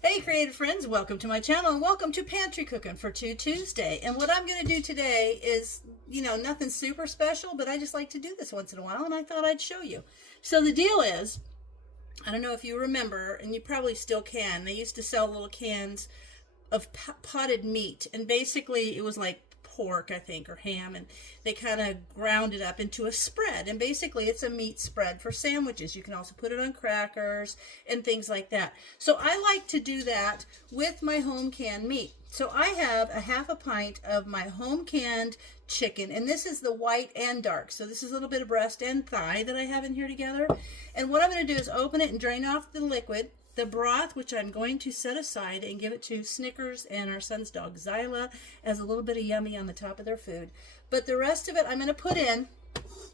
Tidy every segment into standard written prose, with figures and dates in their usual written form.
Hey creative friends, welcome to my channel and welcome to Pantry Cooking for Tuesday. And what I'm going to do today is, nothing super special, but I just like to do this once in a while and I thought I'd show you. So the deal is, I don't know if you remember, and you probably still can, they used to sell little cans of potted meat, and basically it was like pork, I think, or ham, and they kind of ground it up into a spread, and basically it's a meat spread for sandwiches. You can also put it on crackers and things like that. So I like to do that with my home canned meat. So I have a half a pint of my home canned chicken, and this is the white and dark. So this is a little bit of breast and thigh that I have in here together. And what I'm going to do is open it and drain off the liquid. The broth, which I'm going to set aside and give it to Snickers and our son's dog Zyla as a little bit of yummy on the top of their food. But the rest of it I'm going to put in.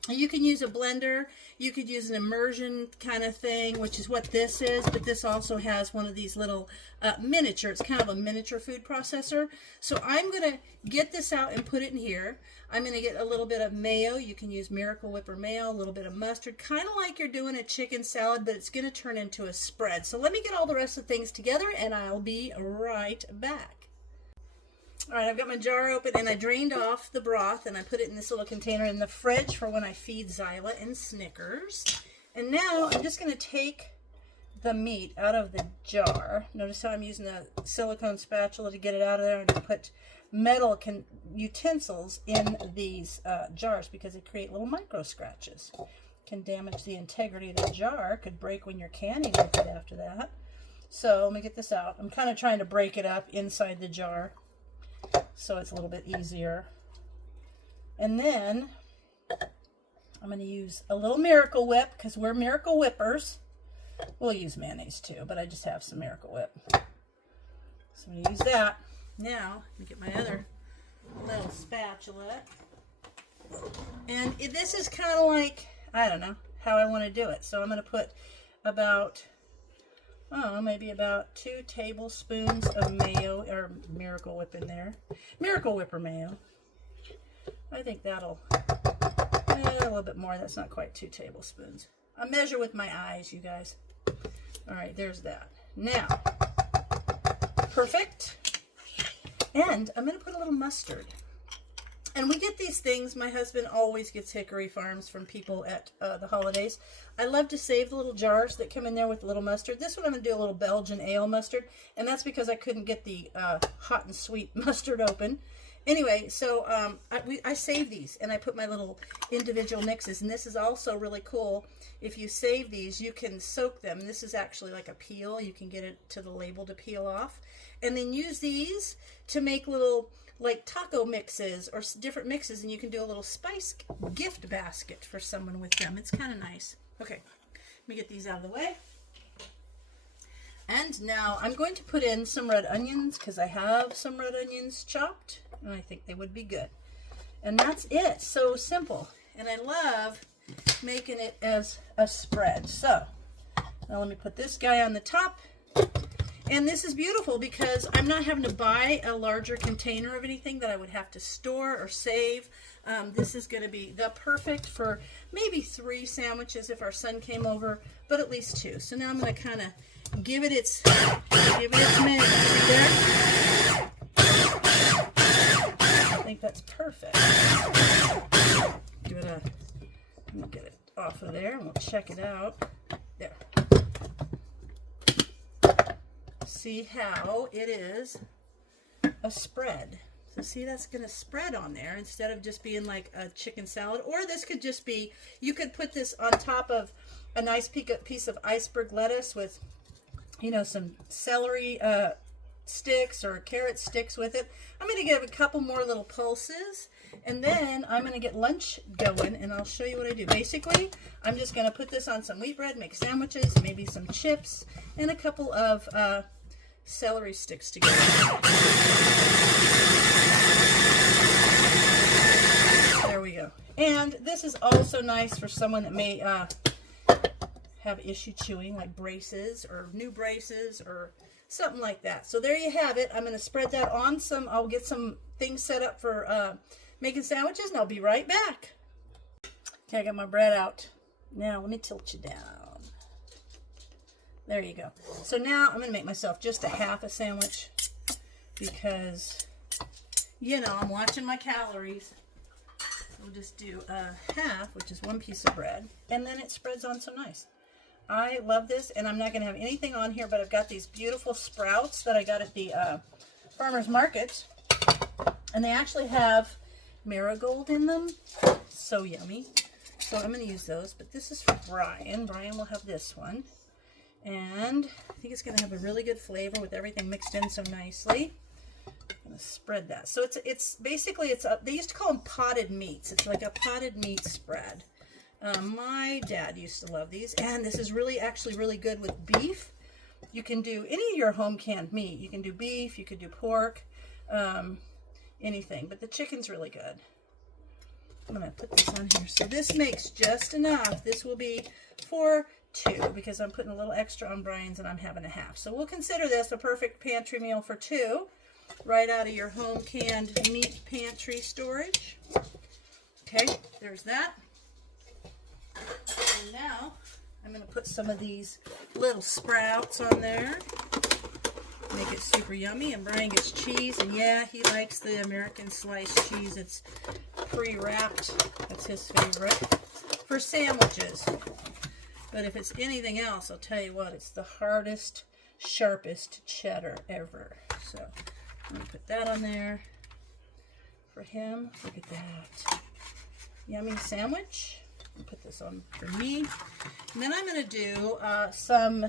You can use a blender. You could use an immersion kind of thing, which is what this is, but this also has one of these little miniature. It's kind of a miniature food processor. So I'm going to get this out and put it in here. I'm going to get a little bit of mayo. You can use Miracle Whipper mayo, a little bit of mustard, kind of like you're doing a chicken salad, but it's going to turn into a spread. So let me get all the rest of the things together and I'll be right back. All right, I've got my jar open and I drained off the broth and I put it in this little container in the fridge for when I feed Zyla and Snickers. And now I'm just going to take the meat out of the jar. Notice how I'm using a silicone spatula to get it out of there, and I put metal utensils in these jars because they create little micro scratches. Can damage the integrity of the jar, could break when you're canning with it after that. So let me get this out. I'm kind of trying to break it up inside the jar so it's a little bit easier. And then I'm going to use a little Miracle Whip because we're Miracle Whippers. We'll use mayonnaise too, but I just have some Miracle Whip. So I'm going to use that. Now, let me get my other little spatula. And this is kind of like, I don't know, how I want to do it. So I'm going to put about, maybe about 2 tablespoons of mayo, or Miracle Whip in there. Miracle Whipper mayo. I think that'll, a little bit more. That's not quite 2 tablespoons. I measure with my eyes, you guys. All right, there's that. Now, perfect. And I'm going to put a little mustard. And we get these things. My husband always gets Hickory Farms from people at the holidays. I love to save the little jars that come in there with a little mustard. This one I'm going to do a little Belgian ale mustard. And that's because I couldn't get the hot and sweet mustard open. Anyway, so I save these and I put my little individual mixes. And this is also really cool. If you save these, you can soak them. This is actually like a peel. You can get it to the label to peel off. And then use these to make little like taco mixes or different mixes. And you can do a little spice gift basket for someone with them. It's kind of nice. Okay, let me get these out of the way. And now I'm going to put in some red onions because I have some red onions chopped. And I think they would be good. And that's it. So simple. And I love making it as a spread. So now let me put this guy on the top. And this is beautiful because I'm not having to buy a larger container of anything that I would have to store or save. This is going to be the perfect for maybe 3 sandwiches if our son came over, but at least 2. So now I'm going to kind of give it its minute. See there? I think that's perfect. Let me get it off of there and we'll check it out. There. See how it is a spread. So see, that's going to spread on there instead of just being like a chicken salad. Or this could just be, you could put this on top of a nice piece of iceberg lettuce with, some celery sticks or carrot sticks with it. I'm going to give a couple more little pulses and then I'm going to get lunch going and I'll show you what I do. Basically, I'm just going to put this on some wheat bread, make sandwiches, maybe some chips, and a couple of celery sticks together. There we go. And this is also nice for someone that may have issue chewing, like braces or new braces or something like that. So there you have it. I'm going to spread that on some. I'll get some things set up for making sandwiches and I'll be right back. Okay, I got my bread out. Now let me tilt you down. There you go. So now I'm going to make myself just a half a sandwich because, you know, I'm watching my calories. We'll just do a half, which is 1 piece of bread, and then it spreads on so nice. I love this, and I'm not going to have anything on here, but I've got these beautiful sprouts that I got at the farmer's market, and they actually have marigold in them. So yummy. So I'm going to use those, but this is for Brian. Brian will have this one, and I think it's going to have a really good flavor with everything mixed in so nicely. I'm going to spread that. So it's basically, they used to call them potted meats. It's like a potted meat spread. My dad used to love these, and this is actually really good with beef. You can do any of your home canned meat. You can do beef, you could do pork, anything, but the chicken's really good. I'm going to put this on here. So this makes just enough. This will be for 2 because I'm putting a little extra on Brian's and I'm having a half. So we'll consider this a perfect pantry meal for 2, right out of your home canned meat pantry storage. Okay, there's that. And now I'm going to put some of these little sprouts on there. Make it super yummy. And Brian gets cheese, and yeah, he likes the American sliced cheese. It's pre-wrapped. That's his favorite for sandwiches. But if it's anything else, I'll tell you what, it's the hardest, sharpest cheddar ever. So I'm going to put that on there for him. Look at that. Yummy sandwich. I'll put this on for me. And then I'm going to do some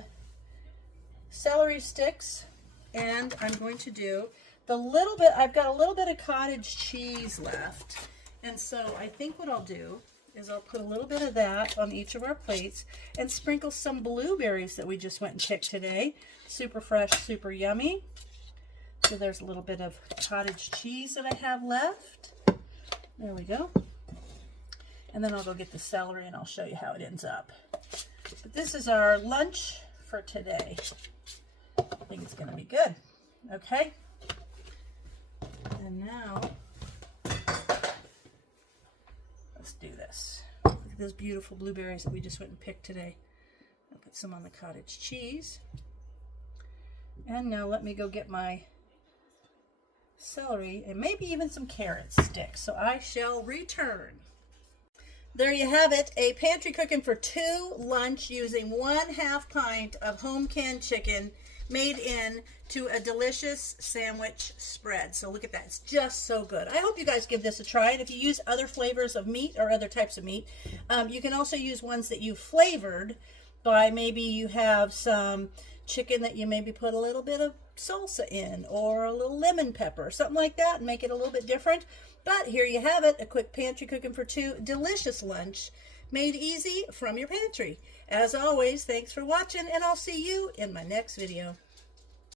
celery sticks. And I'm going to do I've got a little bit of cottage cheese left. And so I think what I'll do is I'll put a little bit of that on each of our plates and sprinkle some blueberries that we just went and picked today. Super fresh, super yummy. So there's a little bit of cottage cheese that I have left. There we go. And then I'll go get the celery and I'll show you how it ends up. But this is our lunch for today. I think it's going to be good. Okay. And now, let's do this. Look at those beautiful blueberries that we just went and picked today. I'll put some on the cottage cheese. And now let me go get my celery and maybe even some carrot sticks. So I shall return. There you have it, a pantry cooking for 2 lunch using 1/2 pint of home canned chicken made into a delicious sandwich spread. So look at that, it's just so good. I hope you guys give this a try, and if you use other flavors of meat or other types of meat, you can also use ones that you flavored by maybe you have some chicken that you maybe put a little bit of salsa in or a little lemon pepper, something like that, and make it a little bit different. But here you have it, a quick pantry cooking for 2 delicious lunch made easy from your pantry. As always, thanks for watching, and I'll see you in my next video.